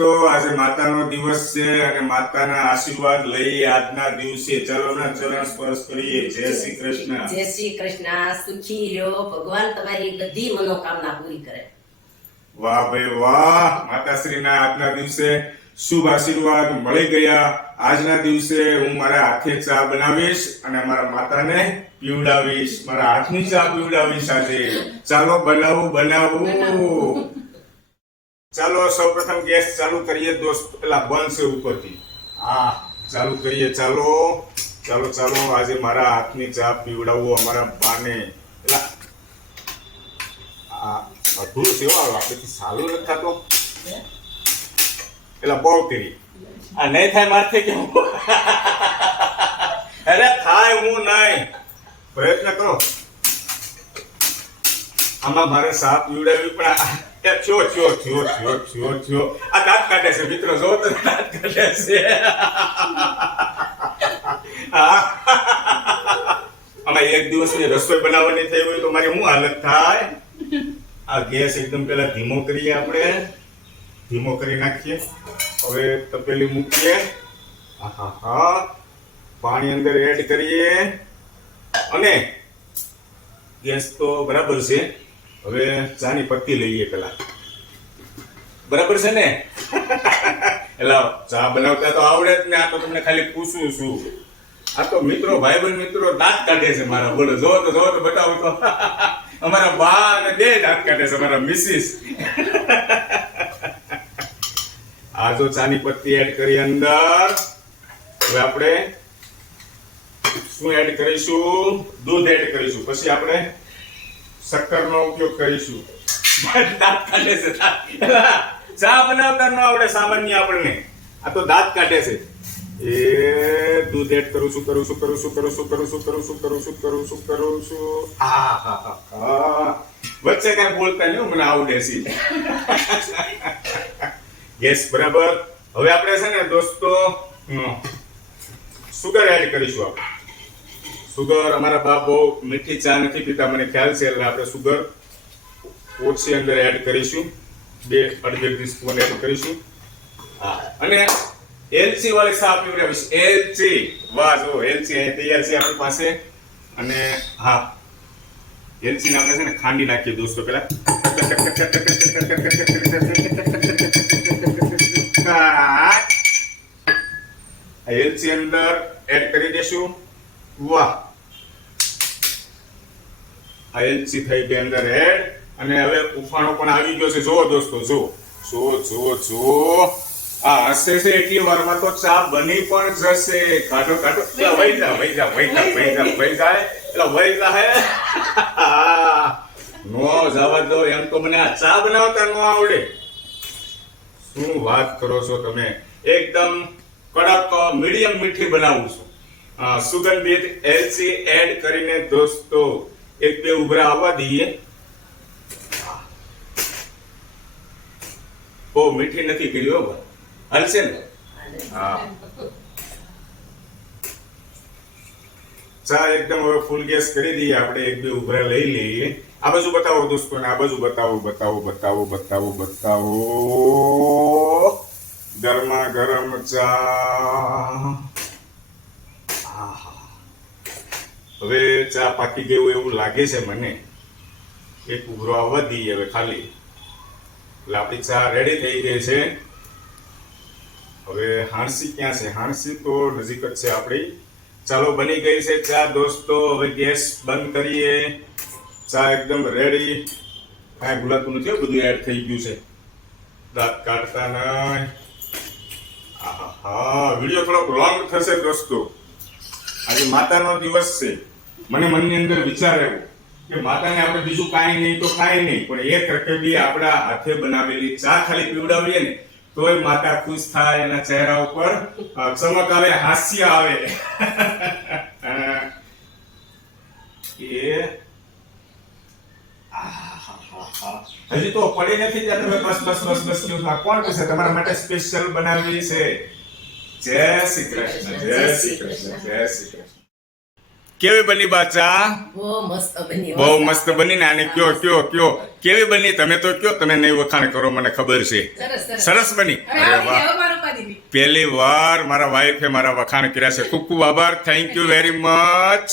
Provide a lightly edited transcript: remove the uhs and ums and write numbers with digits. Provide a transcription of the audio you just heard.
દોસ્તો, આજે માતાનો દિવસ છે અને માતાના આશીર્વાદ લઈ આજના દિવસે ચરણના ચરણ સ્પર્શ કરીએ. જય શ્રી કૃષ્ણ. જય શ્રી કૃષ્ણ. સુખી રહ્યો. ભગવાન તમારી બધી મનોકામના પૂરી કરે. વાહ ભાઈ વાહ. માતાશ્રીના આજના દિવસે શુભ આશીર્વાદ મળી ગયા. આજના દિવસે હું મારા હાથે ચા બનાવીશ અને મારા માતાને પીવડાવીશ. મારા હાથની ચા પીવડાવીશ આજે. ચાલો બનાવું. ચાલો સૌપ્રથમ ગેસ ચાલુ કરીએ દોસ્ત. પેલા બંધ છે ઉપરથી. હા, ચાલુ કરીએ. ચાલો. આજે મારા હાથની ચા પીવડાવો અમારા બાને. પેલા આ અધૂરું છે આપણેથી સાલું નથી થતો. પેલા બહુ તેરી આ નહીં થાય મારથી કેવું. અરે થાય હું નહીં. પ્રયત્ન કરો. આમાં મારે ચા પીવડાવી પણ થયો. આ દાંત કાઢે છે મિત્રો. જો તો દાંત કાઢે છે. આમાં એક દિવસની રસોઈ બનાવવાની થઈ હોય તો મારી શું હાલત થાય. આ ગેસ એકદમ પેલા ધીમો કરીએ. આપણે ધીમો કરી નાખીએ. હવે તપેલી મૂકીએ. પાણી અંદર એડ કરીએ અને ગેસ તો બરાબર છે. હવે ચાની પત્તી લઈએ પેલા. બરાબર છે ને? એટલે ચા બનાવતા તો આવડે જ ને. આ તો તમને ખાલી પૂછું છું. આ તો મિત્રો, ભાઈબંધ મિત્રો દાંત કાઢે છે મારા. બોલો, જો તો બતાવું તો. અમારા બા અને બે દાંત કાઢે છે અમારા મિસિસ. આ જો ચાની પત્તી એડ કરી અંદર. હવે આપણે શું એડ કરીશું? દૂધ એડ કરીશું. પછી આપણે શક્કરનો ઉપયોગ કરીશું. દાંત કાઢે છે. ચા બનાવતા ન આવડે સામાન્ય આપણને. આ તો દાંત કાઢે છે. એ દૂધ એડ કરું છું. વચ્ચે કઈ બોલતા નહીં, મને આવડે છે. ગેસ બરાબર. હવે આપણે છે ને દોસ્તો સુગર એડ કરીશું. આપણે સુગર, અમારા બાપ બહુ મીઠી ચા નથી પીતા મને ખ્યાલ છે, એટલે આપણે સુગર ઓછી અંદર એડ કરીશું. 2-2.5 સ્પૂન એડ કરીશું. અને એલચી વાળી ચા પીવડાવીશ. એલચી, વાહ, જો એલચી અહીં તૈયાર છે આપણી પાસે. અને હા, એલચી ને આપણે છે ને ખાંડી નાખીએ દોસ્તો પેલા. એલચી અંદર એડ કરી દેશું. વાહ, આ એલચી થઈ ગઈ અંદર એડ. અને હવે ઉફાણો પણ આવી ગયો છે. જુઓ દોસ્તો, જો આ હશે છે એટલી વારમાં તો ચા બની પણ જશે. કાઢો વહી જાય. નો જવા દો. એમ તો મને આ ચા બનાવતા ન આવડે. શું વાત કરો છો તમે? એકદમ કડક મીડિયમ મીઠી બનાવું છું. સુગંધિત એલચી એડ કરીને દોસ્તો 1-2 ઉભરા આવવા દઈએ. બહુ મીઠી નથી કરી હો. હાલશે ને? હા, ચા એકદમ હવે ફૂલ ગેસ કરી દઈએ. આપણે 1-2 ઉભરા લઈ લઈએ. આ બાજુ બતાવો દોસ્તો, આ બાજુ બતાવો. ગરમા ગરમ ચા. હવે ચા પાકી ગયું એવું લાગે છે મને. 1 ઉભરો આવવા દઈએ હવે ખાલી. એટલે આપણી ચા રેડી થઈ ગઈ છે. હવે હાણસી ક્યાં છે? હાણસી તો નજીક જ છે આપણી. ચાલો, બની ગઈ છે ચા દોસ્તો. હવે ગેસ બંધ કરીએ. ચા એકદમ રેડી. કાંઈ ભૂલાતું નથી, બધું એડ થઈ ગયું છે. દાંત કાઢતા નહીં. વિડીયો થોડોક લોંગ થશે દોસ્તો. આજે માતાનો દિવસ છે. મને મનની અંદર વિચાર આવ્યો કે માતાને આપણે બીજું કાંઈ નહીં તો કાંઈ નહીં, પણ એક રકેબી આપણા હાથે બનાવેલી ચા ખાલી પીવડાવીએ ને તોય માતા ખુશ થાય. એના ચહેરા ઉપર ચમક આવે, હાસ્ય આવે. હજી તો પડી નથી ત્યાં તમે બસ કહ્યું. કોણ પૂછે? તમારા માટે સ્પેશિયલ બનાવેલી છે. જય શ્રી કૃષ્ણ. કેવી બની બાચા? બહુ મસ્ત બની બહુ મસ્ત બની ને. આને કયો કેવી બની? તમે તો કયો, તમે નહીં વખાણ કરો, મને ખબર છે. સરસ બની. અરે વાહ, પહેલી વાર મારા વાઈફે મારા વખાણ કર્યા છે. ખૂબ ખૂબ આભાર. Thank you very much.